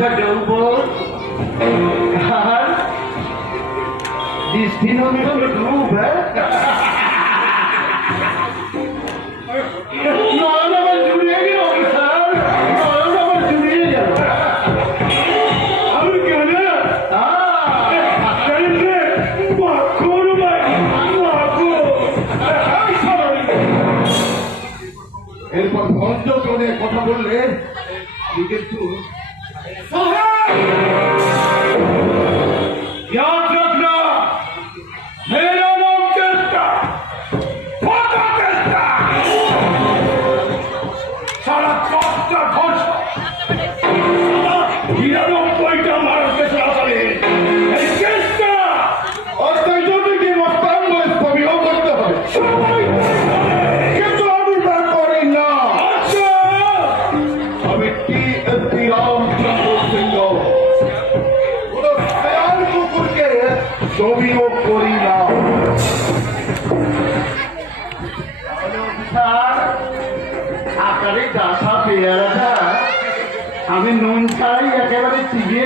মাথা ডুবো আর দৃষ্টিনন্দন রূপ নয়ন আমার জুড়িয়ে গেল স্যার, নয়ন আমার জুড়িয়ে গেল। আমি কেন এরপর ভঞ্জ করে কথা বললে কিন্তু याद रखना मेरा नाम चेष्टा फाटा चेष्टा सारा चौथा घोष 99টা মানুষকে সরাসরি এই চেষ্টা অত্যন্তকে মস্তান বয়স কবিও করতে হবে কিন্তু আমি তা করি না। আচ্ছা আমি টি.এস.পি. রামচন্দ্র সিংহ কোনো খেয়াল কুকুরকে ছবিও করি না। আকারে গাছা পেয়ারাটা আমি নুন ছাড়াই একেবারে চিবিয়ে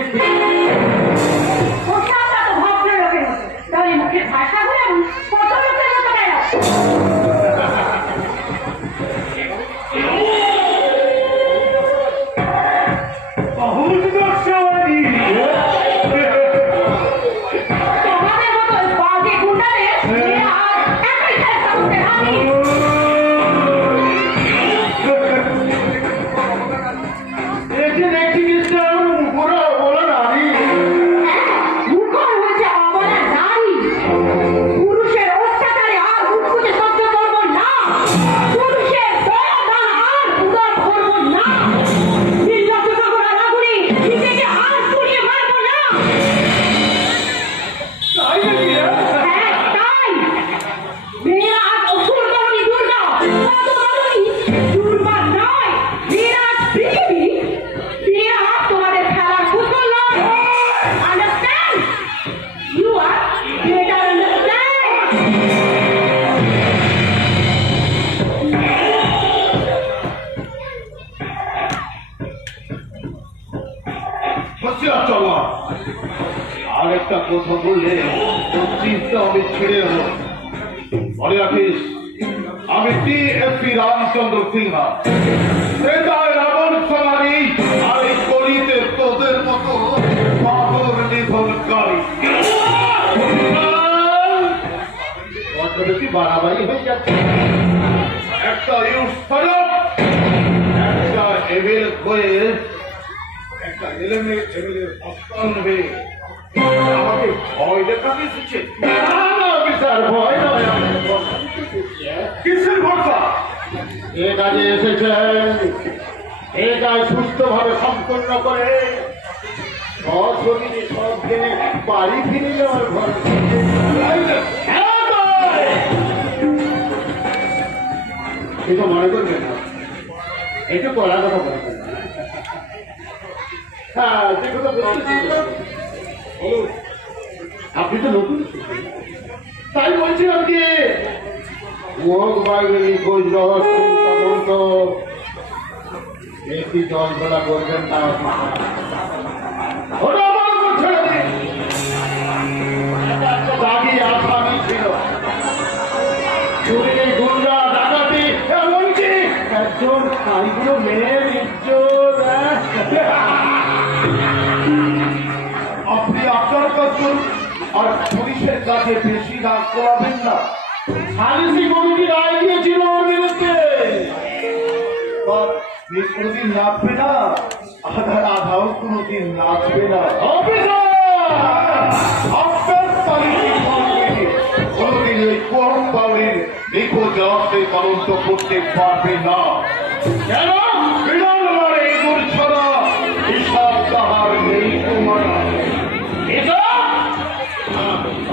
আরেকটা কথা বললে চিন্তা আমি ছেড়ে হলো। মনে রাখিস আমি টি.এস.পি. রামচন্দ্র সিংহ রাবণ সমারি আর এই কলিতে তোদের মতো পাগল নিধনকারী অর্থনীতি বাড়াবাড়ি হয়ে যাচ্ছে। একটা একটা এমএল হয়ে একটা এমএলএ অস্থান নেবে আমাকে ভয় দেখাতে এসেছে। ভয় নয় কিসের ভরসা এ কাজে এসেছেন এ কাজ সুস্থভাবে সম্পন্ন করে সব দিনে বাড়ি ফিরে যাওয়ার ঘর এটা মনে করবেন না একটু কড়া কথা বলবেন না। হ্যাঁ যে কথা বলছি আপনি তো নতুন তাই বলছিলাম কি মুখ বাইরে নিখোঁজ রহস্য তদন্ত বেশি জলঘোলা করবেন না। আসামি ছিল চুরি গুন্ডা ডাকাতি এমনকি একজন খাইগুলো মেয়ের ইজ্জত আপনি আপনার কাছে আর পুলিশের কাছে বেশি দাগ করাবেন না। সালিসি কমিটি রায় দিয়েছিল ওর বিরুদ্ধে কোনদিন নাচবে না আধার আধাও কোনদিন নাচবে না। কোনদিন ওই কম পাউরির নিখোঁজ রক্তে তদন্ত করতে পারবে না। কেন বিড়াল মারে এগুর ছড়া হিসাব তাহার নেই তোমার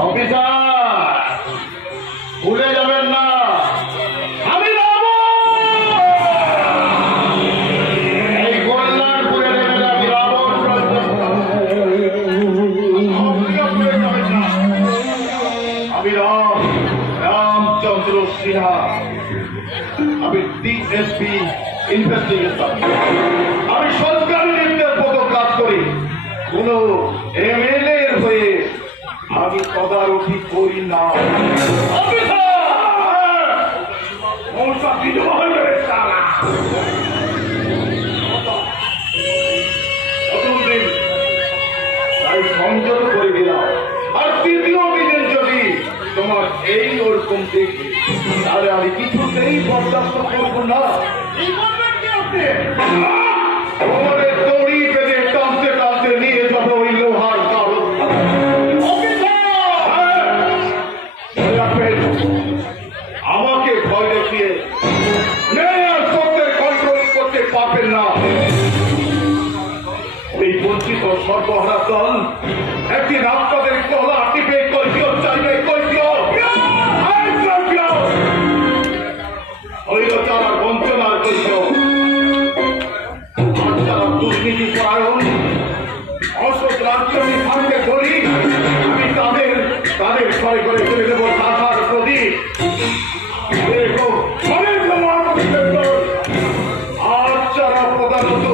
অফিসার ভুলে যাবেন না আমি এই কল্যাণপুরে আমি আমি রামচন্দ্র সিংহ আমি টি.এস.পি. ইনভেস্টিগেশন আমি সরকারি নির্দেশ মতো কাজ করি। না। মৌসা বিধবা হয়ে যাবে সারা। প্রথমদিন তাই সংযত করে দিলাম, আর তৃতীয় দিনের যদি তোমার এই ওরকম দেখবে তাহলে আমি কিছুতেই বরদাস্ত করবো না। দড়ি বেঁধে টানতে টানতে নিয়ে যাবো ওই লোহার কারণ। আমাকে ভয় দেখিয়ে আর সত্যের কন্ট্রোল করতে পারবেন না। এই বঞ্চিত সর্বহারা দল একদিন আপনাদের গলা টিপে কৈফিয়ত চাইবে, হইলচার আর বঞ্চনার কৈফিয়ত। আর যারা দুর্নীতি পরায়ণ অসৎ রাজনীতি থাকতে বলি, আমি তাদের ঘরে ঘরে চলে দেবো সাধার প্রদীপ। আর যারা প্রধানত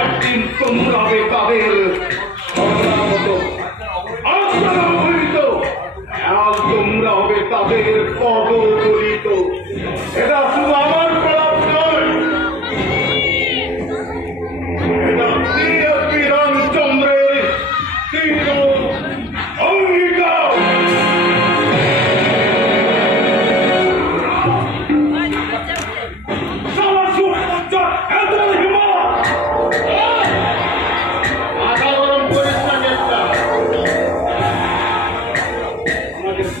একদিন তোমরা হবে তাদের তোমরা হবে তাদের পদদলিত। এটা শুধু আমার প্রলাপ নয়, এটা রামচন্দ্রের তীব্র অঙ্গীকার।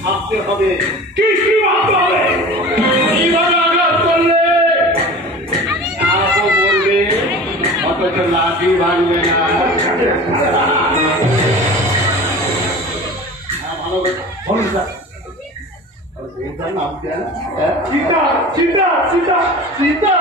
ভাবতে হবে কি ভাবতে হবে, কিভাবে আঘাত করলে বলবে, অথচ লাঠি ভাঙবে না। ভালো বলুন স্যার, নাম সীতা, সীতা, সীতা, সীতা।